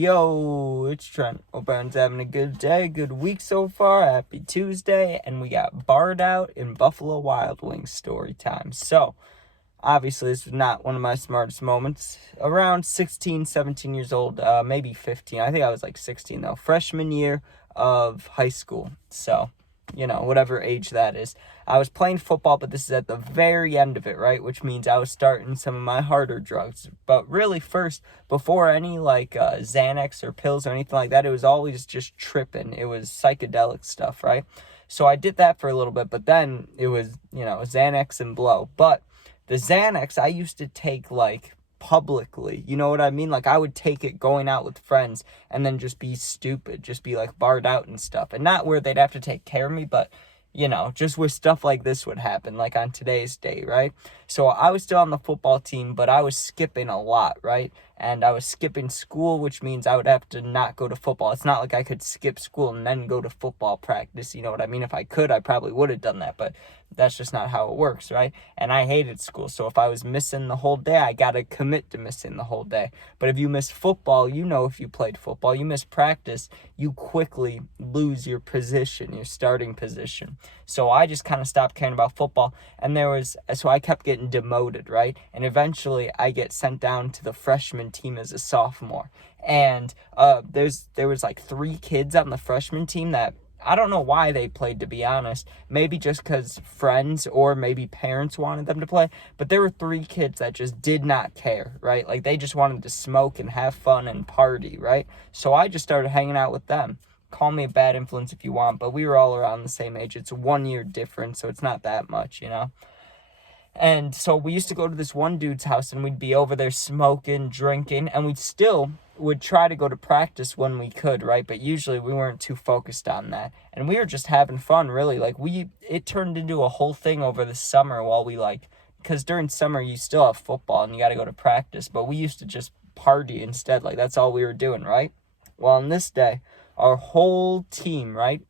Yo, it's Trent. Hope everyone's having a good day, good week so far. Happy Tuesday, and we got Barred Out in Buffalo Wild Wings story time. So, obviously, this was not one of my smartest moments. Around 16, 17 years old, maybe 15. I think I was like 16 though. Freshman year of high school. So, whatever age that is. I was playing football, but this is at the very end of it, right? Which means I was starting some of my harder drugs. But really first, before any Xanax or pills or anything like that, it was always just tripping. It was psychedelic stuff, right? So I did that for a little bit, but then it was, Xanax and blow. But the Xanax I used to take publicly, you know what I mean? I would take it going out with friends and then just be stupid, just be barred out and stuff. And not where they'd have to take care of me, but just where stuff like this would happen, like on today's day, right? So I was still on the football team, but I was skipping a lot, right? And I was skipping school, which means I would have to not go to football. It's not like I could skip school and then go to football practice, you know what I mean? If I could, I probably would have done that, but that's just not how it works, right? And I hated school, so if I was missing the whole day, I gotta commit to missing the whole day. But if you miss football, if you played football, you miss practice, you quickly lose your position, your starting position. So I just kind of stopped caring about football, and so I kept getting demoted, right? And eventually I get sent down to the freshman team as a sophomore. And there was 3 kids on the freshman team that I don't know why they played, to be honest. Maybe just because friends or maybe parents wanted them to play. But there were 3 kids that just did not care, right? They just wanted to smoke and have fun and party, right? So I just started hanging out with them. Call me a bad influence if you want, but we were all around the same age. It's a 1 year difference, so it's not that much, And so we used to go to this one dude's house, and we'd be over there smoking, drinking, and we still would try to go to practice when we could, right? But usually we weren't too focused on that. And we were just having fun, really. It turned into a whole thing over the summer while because during summer you still have football and you got to go to practice, but we used to just party instead. That's all we were doing, right? Well, on this day, our whole team, right?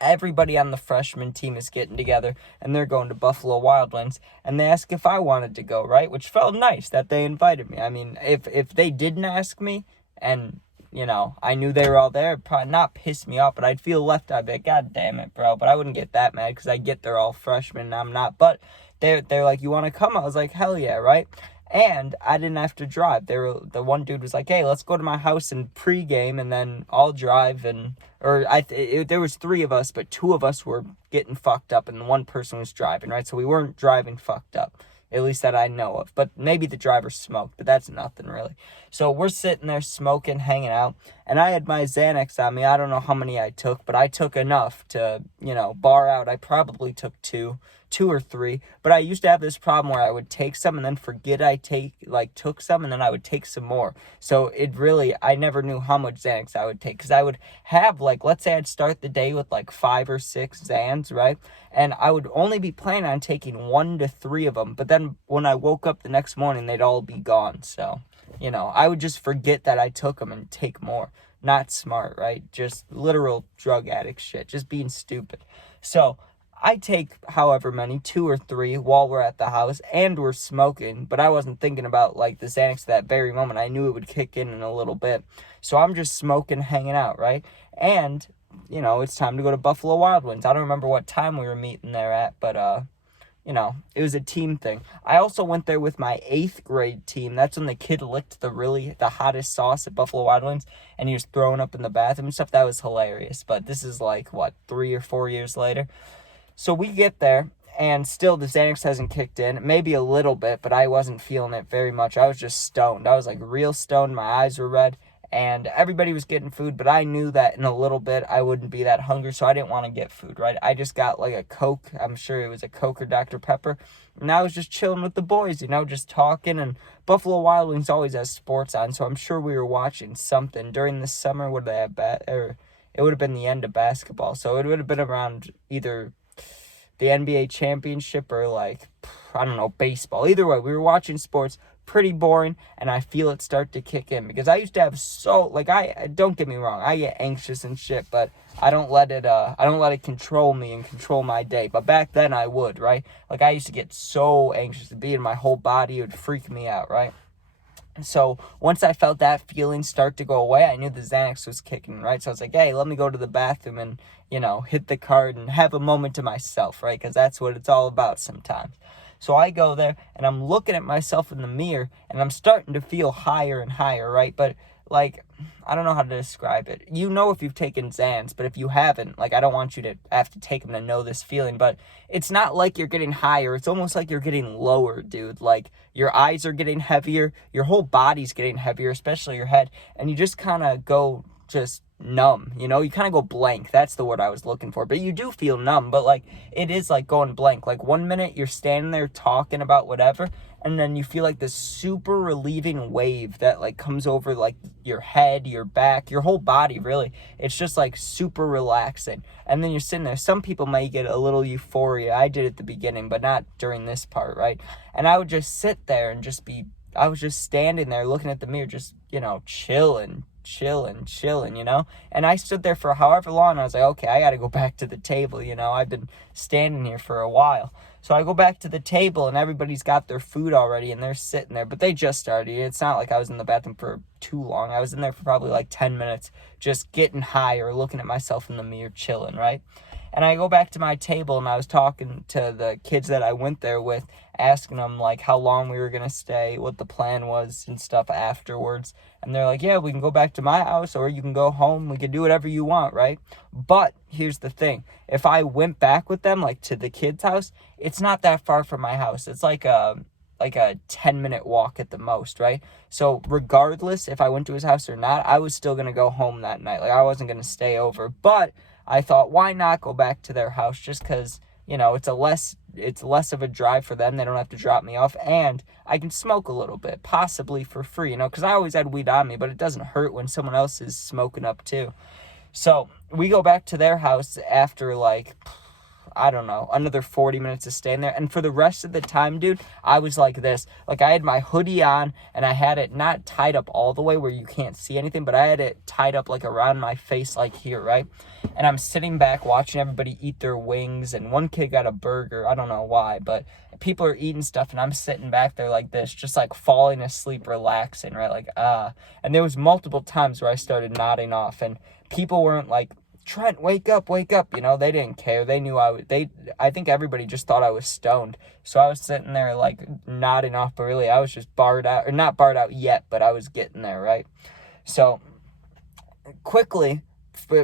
Everybody on the freshman team is getting together, and they're going to Buffalo Wild Wings, and they ask if I wanted to go, right? Which felt nice that they invited me. I mean, if they didn't ask me, and, I knew they were all there, it'd probably not piss me off, but I'd feel left out. I'd be like, God damn it, bro. But I wouldn't get that mad, because I get they're all freshmen, and I'm not. But they're like, you want to come? I was like, hell yeah, right? And I didn't have to drive. The one dude was like, hey, let's go to my house and pregame, and then I'll drive. There was 3 of us, but 2 of us were getting fucked up, and one person was driving, right? So we weren't driving fucked up, at least that I know of. But maybe the driver smoked, but that's nothing really. So we're sitting there smoking, hanging out, and I had my Xanax on me. I don't know how many I took, but I took enough to, bar out. I probably took 2 or 3, but I used to have this problem where I would take some and then forget I took some, and then I would take some more. So I never knew how much Xanax I would take, because I would have let's say I'd start the day with 5 or 6 Xans, right? And I would only be planning on taking 1 to 3 of them, but then when I woke up the next morning, they'd all be gone. So, I would just forget that I took them and take more. Not smart, right? Just literal drug addict shit, just being stupid. So I take however many, 2 or 3, while we're at the house, and we're smoking, but I wasn't thinking about, the Xanax at that very moment. I knew it would kick in a little bit. So I'm just smoking, hanging out, right? And, it's time to go to Buffalo Wild Wings. I don't remember what time we were meeting there at, but, it was a team thing. I also went there with my 8th grade team. That's when the kid licked the hottest sauce at Buffalo Wild Wings, and he was throwing up in the bathroom and stuff. That was hilarious. But this is 3 or 4 years later. So we get there, and still the Xanax hasn't kicked in. Maybe a little bit, but I wasn't feeling it very much. I was just stoned. I was real stoned. My eyes were red, and everybody was getting food, but I knew that in a little bit I wouldn't be that hungry, so I didn't want to get food, right? I just got a Coke. I'm sure it was a Coke or Dr. Pepper, and I was just chilling with the boys, just talking. And Buffalo Wild Wings always has sports on, so I'm sure we were watching something during the summer. Would they have it would have been the end of basketball, so it would have been around either the NBA championship or I don't know, baseball. Either way, we were watching sports, pretty boring, and I feel it start to kick in, because I used to have don't get me wrong, I get anxious and shit, but I don't let it control me and control my day. But back then I would, right? I used to get so anxious to be in my whole body, it would freak me out, right? So once I felt that feeling start to go away, I knew the Xanax was kicking, right? So I was like, hey, let me go to the bathroom and, hit the card and have a moment to myself, right? Because that's what it's all about sometimes. So I go there and I'm looking at myself in the mirror and I'm starting to feel higher and higher, right? But like, I don't know how to describe it. You know if you've taken Xans, but if you haven't, like, I don't want you to have to take them to know this feeling, but it's not like you're getting higher. It's almost like you're getting lower, dude. Like, your eyes are getting heavier, your whole body's getting heavier, especially your head, and you just kind of go just numb, you kind of go blank. That's the word I was looking for. But you do feel numb, but like it is like going blank. Like 1 minute you're standing there talking about whatever, and then you feel like this super relieving wave that like comes over like your head, your back, your whole body, really. It's just like super relaxing. And then you're sitting there. Some people may get a little euphoria. I did at the beginning, but not during this part, right? And I would just sit there and I was just standing there looking at the mirror, just, chilling. And I stood there for however long. I was like, okay, I got to go back to the table. I've been standing here for a while. So I go back to the table and everybody's got their food already and they're sitting there, but they just started. It's not like I was in the bathroom for too long. I was in there for probably like 10 minutes, just getting high or looking at myself in the mirror, chilling, right? And I go back to my table and I was talking to the kids that I went there with, asking them like how long we were going to stay, what the plan was and stuff afterwards. And they're like, yeah, we can go back to my house or you can go home. We can do whatever you want, right? But here's the thing. If I went back with them, like to the kids' house, it's not that far from my house. It's like a 10-minute walk at the most, right? So regardless if I went to his house or not, I was still going to go home that night. Like I wasn't going to stay over. But I thought, why not go back to their house just because, it's less of a drive for them. They don't have to drop me off. And I can smoke a little bit, possibly for free, because I always had weed on me, but it doesn't hurt when someone else is smoking up too. So we go back to their house after like, I don't know, another 40 minutes of staying there. And for the rest of the time, dude, I was like this. Like I had my hoodie on and I had it not tied up all the way where you can't see anything, but I had it tied up like around my face like here, right? And I'm sitting back watching everybody eat their wings, and one kid got a burger. I don't know why, but people are eating stuff and I'm sitting back there like this, just like falling asleep, relaxing, right? Like, and there was multiple times where I started nodding off and people weren't like, Trent, wake up, they didn't care. They knew I think everybody just thought I was stoned. So I was sitting there like nodding off, but really I was just barred out, or not barred out yet, but I was getting there, right? So quickly,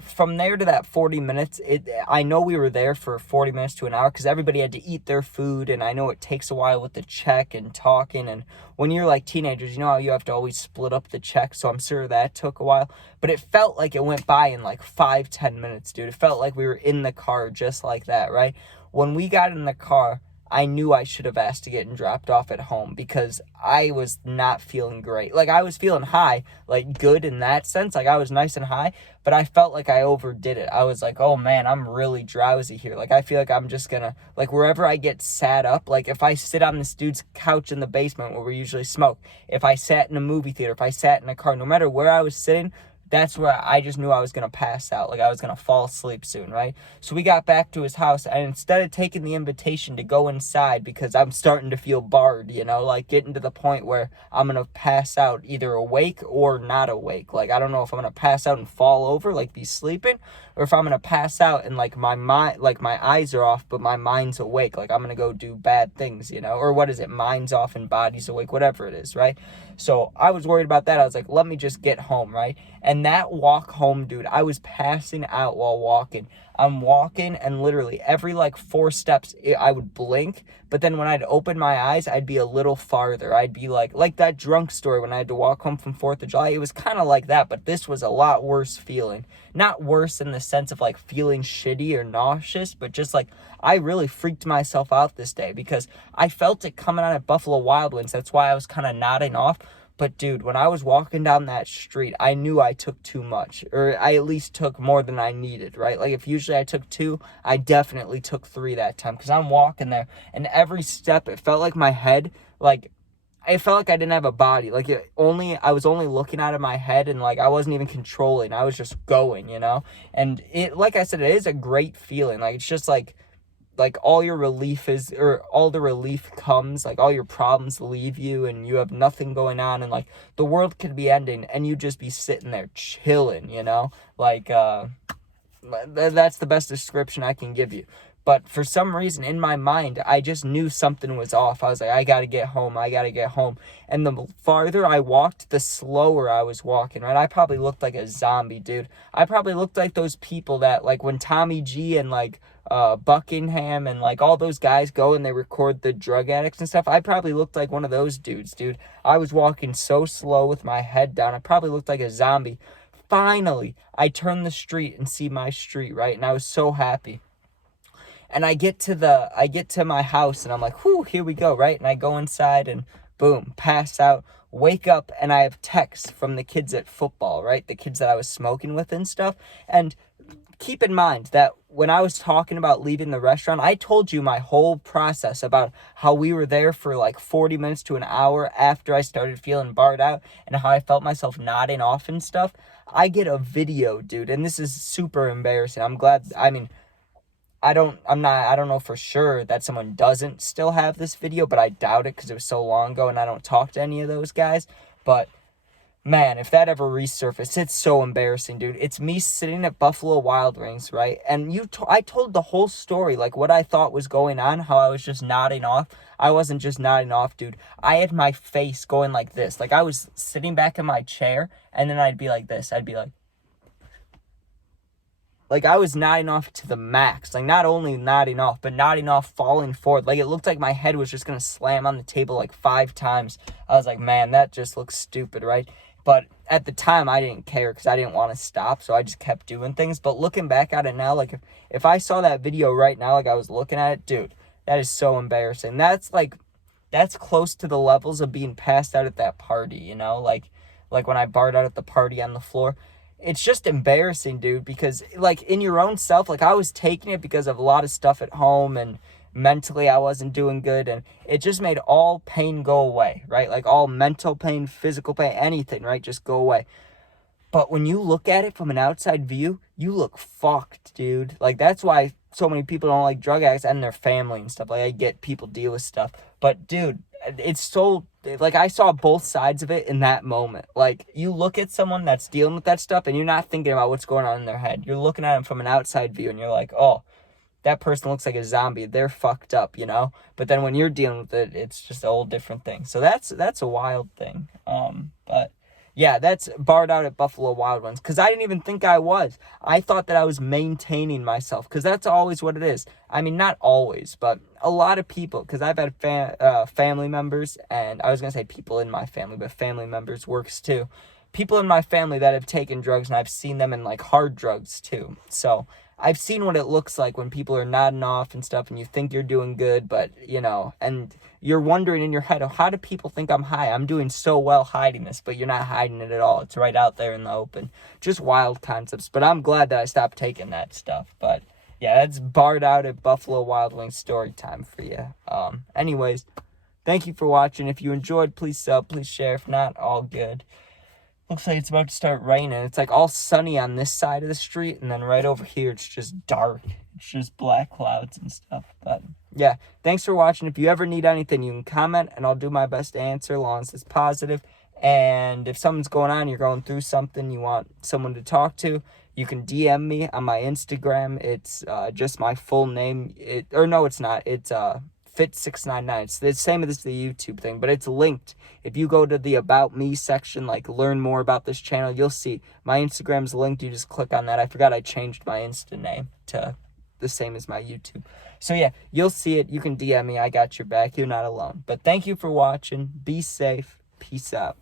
from there to that 40 minutes, I know we were there for 40 minutes to an hour because everybody had to eat their food, and I know it takes a while with the check and talking, and when you're like teenagers, you know how you have to always split up the check, so I'm sure that took a while, but it felt like it went by in like 5-10 minutes, dude. It felt like we were in the car just like that, right? When we got in the car, I knew I should have asked to get dropped off at home because I was not feeling great. Like, I was feeling high, like, good in that sense. Like, I was nice and high, but I felt like I overdid it. I was like, oh, man, I'm really drowsy here. Like, I feel like I'm just gonna, like, wherever I get sat up, like, if I sit on this dude's couch in the basement where we usually smoke, if I sat in a movie theater, if I sat in a car, no matter where I was sitting, that's where I just knew I was going to pass out. Like, I was going to fall asleep soon, right? So we got back to his house, and instead of taking the invitation to go inside because I'm starting to feel barred, like getting to the point where I'm going to pass out either awake or not awake. Like, I don't know if I'm going to pass out and fall over, like be sleeping, or if I'm going to pass out and like my mind, like my eyes are off, but my mind's awake. Like, I'm going to go do bad things, or what is it? Mind's off and body's awake, whatever it is, right? So I was worried about that. I was like, let me just get home, right? And that walk home, dude, I was passing out while walking. I'm walking, and literally every like 4 steps, I would blink. But then when I'd open my eyes, I'd be a little farther. I'd be like that drunk story when I had to walk home from 4th of July. It was kind of like that, but this was a lot worse feeling. Not worse in the sense of like feeling shitty or nauseous, but just like I really freaked myself out this day because I felt it coming on at Buffalo Wild Wings. That's why I was kind of nodding off. But dude, when I was walking down that street, I knew I took too much, or I at least took more than I needed, right? Like if usually I took 2, I definitely took 3 that time because I'm walking there, and every step, it felt like my head, like, it felt like I didn't have a body. Like I was only looking out of my head, and like I wasn't even controlling. I was just going, And it, like I said, it is a great feeling. Like it's just like like all your relief is, or all the relief comes, like all your problems leave you and you have nothing going on, and like the world could be ending and you just be sitting there chilling, you know, like that's the best description I can give you. But for some reason in my mind, I just knew something was off. I was like, I gotta get home. And the farther I walked, the slower I was walking, right? I probably looked like a zombie, dude. I probably looked like those people that, like, when Tommy G and, like, Buckingham and, like, all those guys go and they record the drug addicts and stuff. I probably looked like one of those dudes, dude. I was walking so slow with my head down. I probably looked like a zombie. Finally, I turn the street and see my street, right? And I was so happy. And I get to my house and I'm like, whew, here we go, right? And I go inside and boom, pass out, wake up, and I have texts from the kids at football, right? The kids that I was smoking with and stuff. And keep in mind that when I was talking about leaving the restaurant, I told you my whole process about how we were there for like 40 minutes to an hour after I started feeling barred out and how I felt myself nodding off and stuff. I get a video, dude, and this is super embarrassing. I don't know for sure that someone doesn't still have this video, but I doubt it because it was so long ago and I don't talk to any of those guys. But man, if that ever resurfaced, it's so embarrassing, dude. It's me sitting at Buffalo Wild Wings, right? And I told the whole story, like what I thought was going on, how I was just nodding off. I wasn't just nodding off, dude. I had my face going like this. Like I was sitting back in my chair and then I'd be like this. I'd be like I was nodding off to the max. Like, not only nodding off, but nodding off, falling forward. Like, it looked like my head was just going to slam on the table like 5 times. I was like, man, that just looks stupid, right? But at the time, I didn't care because I didn't want to stop, so I just kept doing things. But looking back at it now, like, if I saw that video right now, like I was looking at it, dude, that is so embarrassing. That's close to the levels of being passed out at that party, you know? Like when I barred out at the party on the floor. It's just embarrassing, dude, because, like, in your own self, like, I was taking it because of a lot of stuff at home, and mentally I wasn't doing good, and it just made all pain go away, right? Like, all mental pain, physical pain, anything, right? Just go away. But when you look at it from an outside view, you look fucked, dude. Like, that's why so many people don't like drug addicts and their family and stuff. Like, I get people deal with stuff. But, dude, it's so, like, I saw both sides of it in that moment. Like, you look at someone that's dealing with that stuff and you're not thinking about what's going on in their head. You're looking at them from an outside view and you're like, oh, that person looks like a zombie. They're fucked up, you know? But then when you're dealing with it, it's just a whole different thing. So that's a wild thing. But yeah, that's barred out at Buffalo Wild Wings. Because I didn't even think I was. I thought that I was maintaining myself. Because that's always what it is. I mean, not always, but a lot of people. Because I've had family members, and I was going to say people in my family, but family members works too. People in my family that have taken drugs, and I've seen them in, like, hard drugs too. So I've seen what it looks like when people are nodding off and stuff, and you think you're doing good, but, you know, and you're wondering in your head, oh, how do people think I'm high? I'm doing so well hiding this, but you're not hiding it at all. It's right out there in the open. Just wild concepts. But I'm glad that I stopped taking that stuff. But yeah, that's barred out at Buffalo Wild Wings story time for you. Anyways, thank you for watching. If you enjoyed, please sub, please share. If not, all good. Looks like it's about to start raining. It's like all sunny on this side of the street, and then right over here it's just dark. It's just black clouds and stuff. But yeah, thanks for watching. If you ever need anything, you can comment and I'll do my best to answer as long as it's positive. And if something's going on, you're going through something, you want someone to talk to, you can DM me on my Instagram. It's just my full name. It's not. It's Fit699. It's the same as the YouTube thing, but it's linked. If you go to the About Me section, like learn more about this channel, you'll see my Instagram's linked. You just click on that. I forgot I changed my Insta name to the same as my YouTube. So yeah, you'll see it. You can DM me. I got your back. You're not alone. But thank you for watching. Be safe. Peace out.